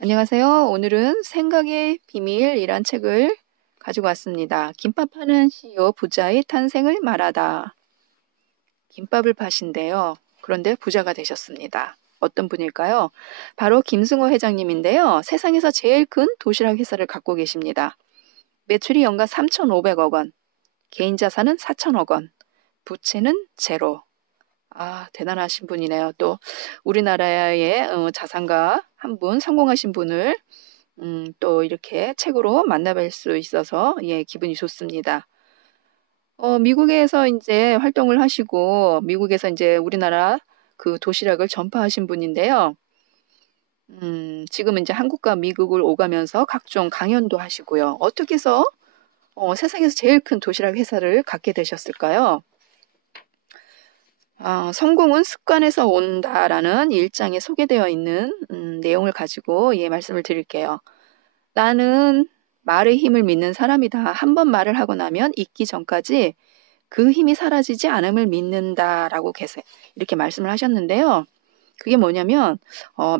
안녕하세요. 오늘은 생각의 비밀이란 책을 가지고 왔습니다. 김밥 파는 CEO 부자의 탄생을 말하다. 김밥을 파신대요. 그런데 부자가 되셨습니다. 어떤 분일까요? 바로 김승호 회장님인데요. 세상에서 제일 큰 도시락 회사를 갖고 계십니다. 매출이 연간 3,500억 원, 개인 자산은 4천억 원, 부채는 제로. 아, 대단하신 분이네요. 또 우리나라의 자산가 한 분, 성공하신 분을 또 이렇게 책으로 만나뵐 수 있어서 예, 기분이 좋습니다. 미국에서 이제 활동을 하시고 미국에서 이제 우리나라 그 도시락을 전파하신 분인데요. 지금 이제 한국과 미국을 오가면서 각종 강연도 하시고요. 어떻게 해서 세상에서 제일 큰 도시락 회사를 갖게 되셨을까요? 아, 성공은 습관에서 온다라는 일장에 소개되어 있는 내용을 가지고 예, 말씀을 드릴게요. 나는 말의 힘을 믿는 사람이다. 한 번 말을 하고 나면 잊기 전까지 그 힘이 사라지지 않음을 믿는다라고 이렇게 말씀을 하셨는데요. 그게 뭐냐면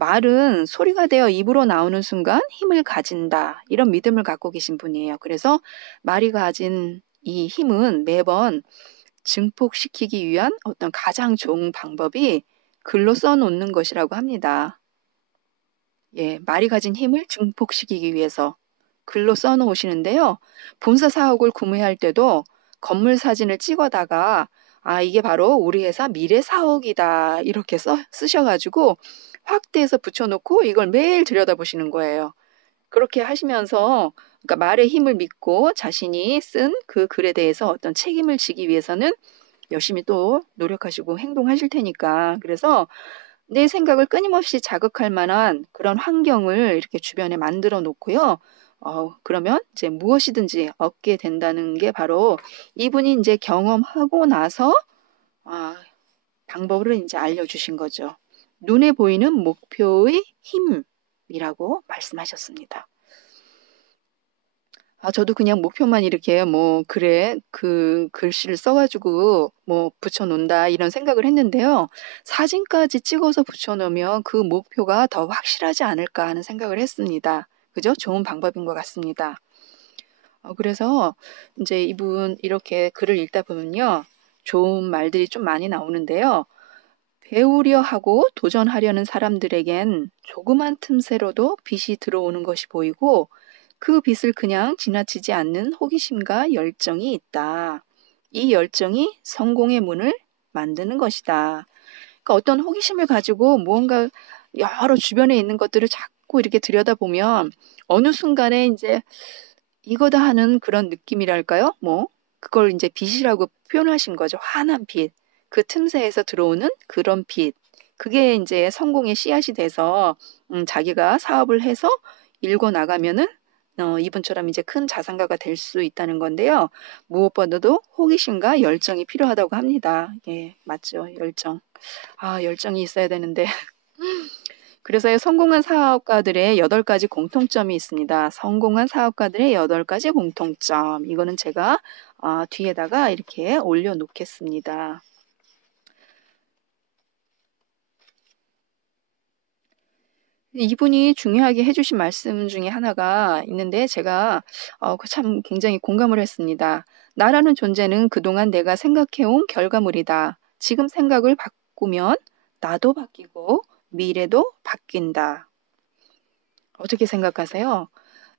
말은 소리가 되어 입으로 나오는 순간 힘을 가진다. 이런 믿음을 갖고 계신 분이에요. 그래서 말이 가진 이 힘은 매번 증폭시키기 위한 어떤 가장 좋은 방법이 글로 써놓는 것이라고 합니다. 예, 말이 가진 힘을 증폭시키기 위해서 글로 써놓으시는데요. 본사 사옥을 구매할 때도 건물 사진을 찍어다가 아, 이게 바로 우리 회사 미래 사옥이다. 이렇게 쓰셔가지고 확대해서 붙여놓고 이걸 매일 들여다보시는 거예요. 그렇게 하시면서 그러니까 말의 힘을 믿고 자신이 쓴 그 글에 대해서 어떤 책임을 지기 위해서는 열심히 또 노력하시고 행동하실 테니까. 그래서 내 생각을 끊임없이 자극할 만한 그런 환경을 이렇게 주변에 만들어 놓고요. 그러면 이제 무엇이든지 얻게 된다는 게 바로 이분이 이제 경험하고 나서 아, 방법을 이제 알려주신 거죠. 눈에 보이는 목표의 힘이라고 말씀하셨습니다. 아, 저도 그냥 목표만 이렇게 뭐 글에 그 글씨를 써가지고 뭐 붙여놓는다 이런 생각을 했는데요. 사진까지 찍어서 붙여놓으면 그 목표가 더 확실하지 않을까 하는 생각을 했습니다. 그죠? 좋은 방법인 것 같습니다. 그래서 이제 이분 이렇게 글을 읽다 보면요. 좋은 말들이 좀 많이 나오는데요. 배우려 하고 도전하려는 사람들에겐 조그만 틈새로도 빛이 들어오는 것이 보이고 그 빛을 그냥 지나치지 않는 호기심과 열정이 있다. 이 열정이 성공의 문을 만드는 것이다. 그러니까 어떤 호기심을 가지고 무언가 여러 주변에 있는 것들을 자꾸 이렇게 들여다보면 어느 순간에 이제 이거다 하는 그런 느낌이랄까요? 뭐 그걸 이제 빛이라고 표현하신 거죠. 환한 빛. 그 틈새에서 들어오는 그런 빛. 그게 이제 성공의 씨앗이 돼서 자기가 사업을 해서 일궈 나가면은 이분처럼 이제 큰 자산가가 될 수 있다는 건데요. 무엇보다도 호기심과 열정이 필요하다고 합니다. 예, 맞죠. 열정. 아, 열정이 있어야 되는데 그래서 성공한 사업가들의 8가지 공통점이 있습니다. 성공한 사업가들의 8가지 공통점. 이거는 제가 뒤에다가 이렇게 올려놓겠습니다. 이분이 중요하게 해주신 말씀 중에 하나가 있는데 제가 참 굉장히 공감을 했습니다. 나라는 존재는 그동안 내가 생각해온 결과물이다. 지금 생각을 바꾸면 나도 바뀌고 미래도 바뀐다. 어떻게 생각하세요?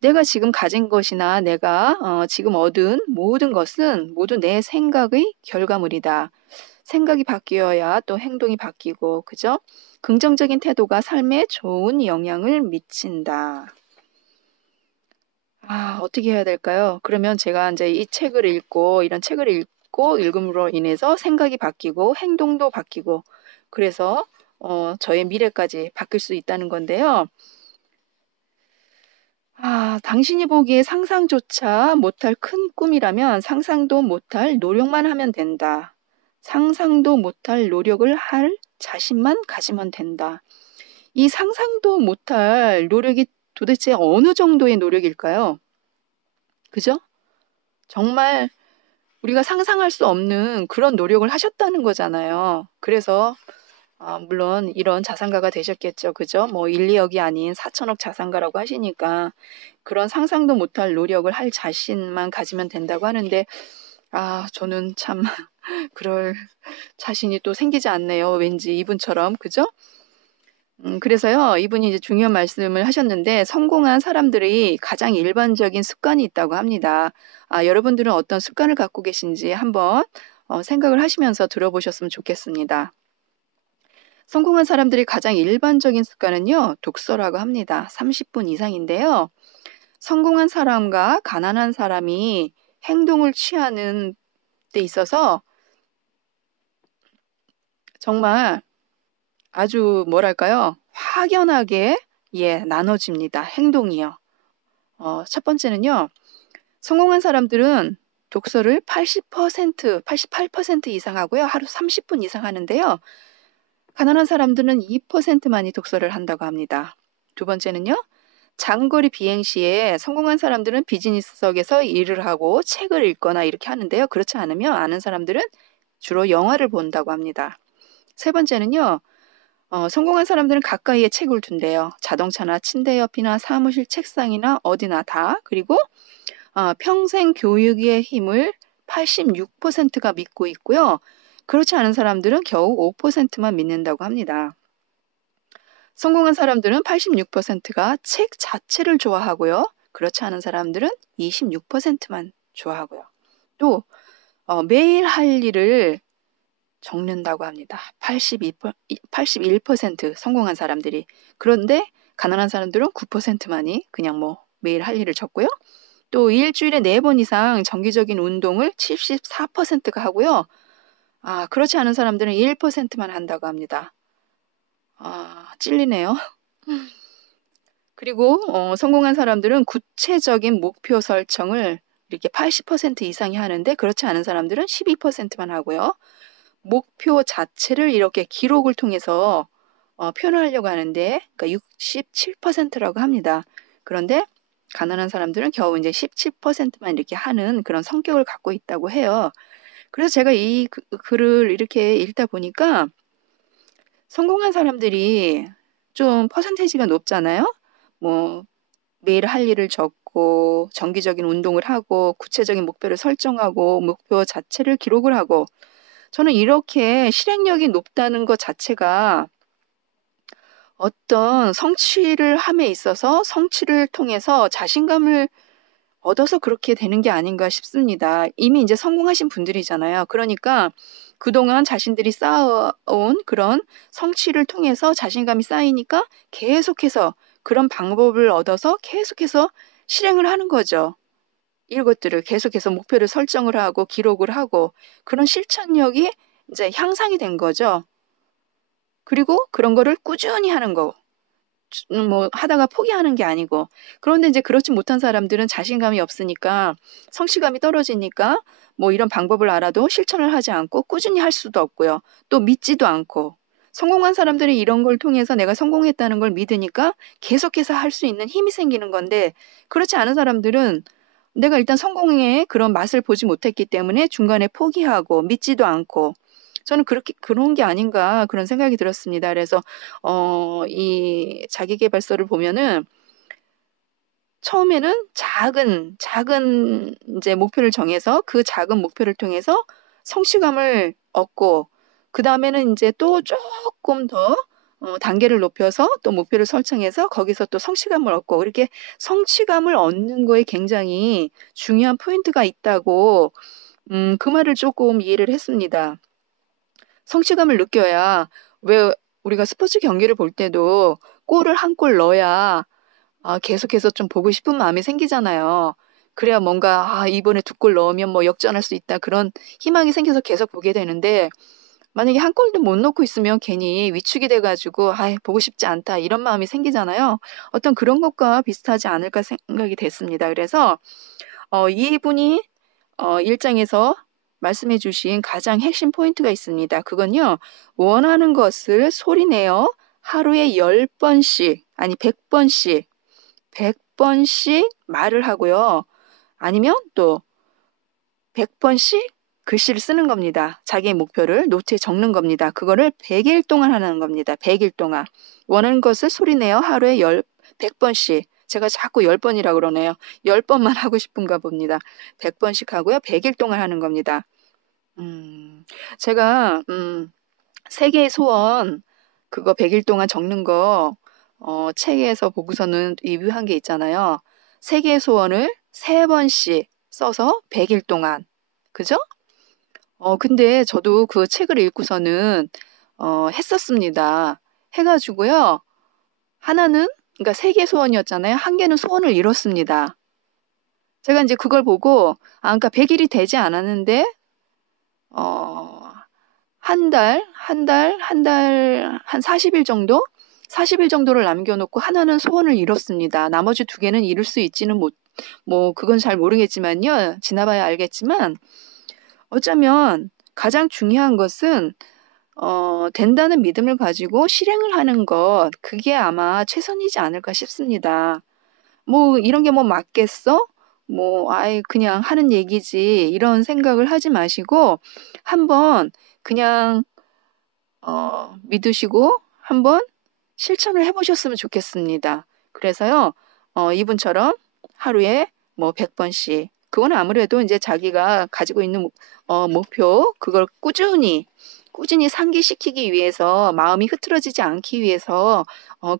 내가 지금 가진 것이나 내가 지금 얻은 모든 것은 모두 내 생각의 결과물이다. 생각이 바뀌어야 또 행동이 바뀌고, 그죠? 긍정적인 태도가 삶에 좋은 영향을 미친다. 아, 어떻게 해야 될까요? 그러면 제가 이제 이 책을 읽고, 이런 책을 읽고, 읽음으로 인해서 생각이 바뀌고, 행동도 바뀌고, 그래서, 저의 미래까지 바뀔 수 있다는 건데요. 아, 당신이 보기에 상상조차 못할 큰 꿈이라면 상상도 못할 노력만 하면 된다. 상상도 못할 노력을 할 자신만 가지면 된다. 이 상상도 못할 노력이 도대체 어느 정도의 노력일까요? 그죠? 정말 우리가 상상할 수 없는 그런 노력을 하셨다는 거잖아요. 그래서 물론 이런 자산가가 되셨겠죠. 그죠? 뭐 1, 2억이 아닌 4천억 자산가라고 하시니까 그런 상상도 못할 노력을 할 자신만 가지면 된다고 하는데, 저는 참 그럴 자신이 또 생기지 않네요. 왠지 이분처럼. 그죠? 그래서요, 이분이 이제 중요한 말씀을 하셨는데, 성공한 사람들이 가장 일반적인 습관이 있다고 합니다. 여러분들은 어떤 습관을 갖고 계신지 한번 생각을 하시면서 들어보셨으면 좋겠습니다. 성공한 사람들이 가장 일반적인 습관은요, 독서라고 합니다. 30분 이상인데요. 성공한 사람과 가난한 사람이 행동을 취하는 데 있어서 정말 아주 뭐랄까요? 확연하게 나눠집니다. 행동이요. 첫 번째는요. 성공한 사람들은 독서를 80%, 88% 이상 하고요. 하루 30분 이상 하는데요. 가난한 사람들은 2%만이 독서를 한다고 합니다. 두 번째는요. 장거리 비행 시에 성공한 사람들은 비즈니스석에서 일을 하고 책을 읽거나 이렇게 하는데요. 그렇지 않으면 아는 사람들은 주로 영화를 본다고 합니다. 세 번째는요. 성공한 사람들은 가까이에 책을 둔대요. 자동차나 침대 옆이나 사무실 책상이나 어디나 다. 그리고 평생 교육의 힘을 86%가 믿고 있고요. 그렇지 않은 사람들은 겨우 5%만 믿는다고 합니다. 성공한 사람들은 86%가 책 자체를 좋아하고요. 그렇지 않은 사람들은 26%만 좋아하고요. 또 매일 할 일을 적는다고 합니다. 81% 성공한 사람들이. 그런데 가난한 사람들은 9%만이 그냥 뭐 매일 할 일을 적고요. 또 일주일에 4번 이상 정기적인 운동을 74%가 하고요. 그렇지 않은 사람들은 1%만 한다고 합니다. 찔리네요. 그리고 성공한 사람들은 구체적인 목표 설정을 이렇게 80% 이상이 하는데 그렇지 않은 사람들은 12%만 하고요. 목표 자체를 이렇게 기록을 통해서 표현하려고 하는데 그러니까 67%라고 합니다. 그런데 가난한 사람들은 겨우 이제 17%만 이렇게 하는 그런 성격을 갖고 있다고 해요. 그래서 제가 이 글을 이렇게 읽다 보니까 성공한 사람들이 좀 퍼센테이지가 높잖아요. 뭐 매일 할 일을 적고 정기적인 운동을 하고 구체적인 목표를 설정하고 목표 자체를 기록을 하고 저는 이렇게 실행력이 높다는 것 자체가 어떤 성취를 함에 있어서 성취를 통해서 자신감을 얻어서 그렇게 되는 게 아닌가 싶습니다. 이미 이제 성공하신 분들이잖아요. 그러니까 그동안 자신들이 쌓아온 그런 성취를 통해서 자신감이 쌓이니까 계속해서 그런 방법을 얻어서 계속해서 실행을 하는 거죠. 이것들을 계속해서 목표를 설정을 하고 기록을 하고 그런 실천력이 이제 향상이 된 거죠. 그리고 그런 거를 꾸준히 하는 거. 뭐 하다가 포기하는 게 아니고. 그런데 이제 그렇지 못한 사람들은 자신감이 없으니까 성취감이 떨어지니까 뭐 이런 방법을 알아도 실천을 하지 않고 꾸준히 할 수도 없고요. 또 믿지도 않고. 성공한 사람들이 이런 걸 통해서 내가 성공했다는 걸 믿으니까 계속해서 할 수 있는 힘이 생기는 건데 그렇지 않은 사람들은 내가 일단 성공의 그런 맛을 보지 못했기 때문에 중간에 포기하고 믿지도 않고 저는 그렇게 그런 게 아닌가 그런 생각이 들었습니다. 그래서 이 자기계발서를 보면은 처음에는 작은 이제 목표를 정해서 그 작은 목표를 통해서 성취감을 얻고 그 다음에는 이제 또 조금 더 단계를 높여서 또 목표를 설정해서 거기서 또 성취감을 얻고 이렇게 성취감을 얻는 거에 굉장히 중요한 포인트가 있다고 그 말을 조금 이해를 했습니다. 성취감을 느껴야 왜 우리가 스포츠 경기를 볼 때도 골을 한 골 넣어야 계속해서 좀 보고 싶은 마음이 생기잖아요. 그래야 뭔가 이번에 2골 넣으면 뭐 역전할 수 있다 그런 희망이 생겨서 계속 보게 되는데 만약에 한 골도 못 넣고 있으면 괜히 위축이 돼가지고 보고 싶지 않다 이런 마음이 생기잖아요. 어떤 그런 것과 비슷하지 않을까 생각이 됐습니다. 그래서 이분이 일장에서 말씀해 주신 가장 핵심 포인트가 있습니다. 그건요, 원하는 것을 소리내어 하루에 10번씩, 아니 100번씩, 100번씩 말을 하고요. 아니면 또 100번씩 글씨를 쓰는 겁니다. 자기의 목표를 노트에 적는 겁니다. 그거를 100일 동안 하는 겁니다. 100일 동안. 원하는 것을 소리내어 하루에 100번씩. 제가 자꾸 10번이라고 그러네요. 10번만 하고 싶은가 봅니다. 100번씩 하고요. 100일 동안 하는 겁니다. 제가 세계의 소원 그거 100일 동안 적는 거 책에서 보고서는 리뷰한 게 있잖아요. 세계의 소원을 3번씩 써서 100일 동안. 그죠? 근데 저도 그 책을 읽고서는 했었습니다. 해가지고요. 하나는 그러니까 3개 소원이었잖아요. 한 개는 소원을 이뤘습니다. 제가 이제 그걸 보고 그러니까 100일이 되지 않았는데 어, 한 40일 정도? 40일 정도를 남겨놓고 하나는 소원을 이뤘습니다. 나머지 2개는 이룰 수 있지는 그건 잘 모르겠지만요. 지나봐야 알겠지만, 어쩌면 가장 중요한 것은, 된다는 믿음을 가지고 실행을 하는 것, 그게 아마 최선이지 않을까 싶습니다. 이런 게 맞겠어? 아이, 그냥 하는 얘기지. 이런 생각을 하지 마시고, 한번 그냥 믿으시고 한번 실천을 해보셨으면 좋겠습니다. 그래서요, 이분처럼 하루에 100번씩, 그건 아무래도 이제 자기가 가지고 있는 목표, 그걸 꾸준히 상기시키기 위해서 마음이 흐트러지지 않기 위해서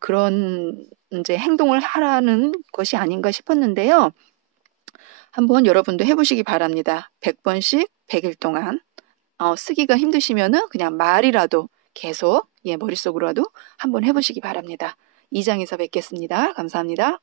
그런 이제 행동을 하라는 것이 아닌가 싶었는데요. 한번 여러분도 해보시기 바랍니다. 100번씩 100일 동안. 쓰기가 힘드시면은 그냥 말이라도 계속 머릿속으로라도 한번 해보시기 바랍니다. 2장에서 뵙겠습니다. 감사합니다.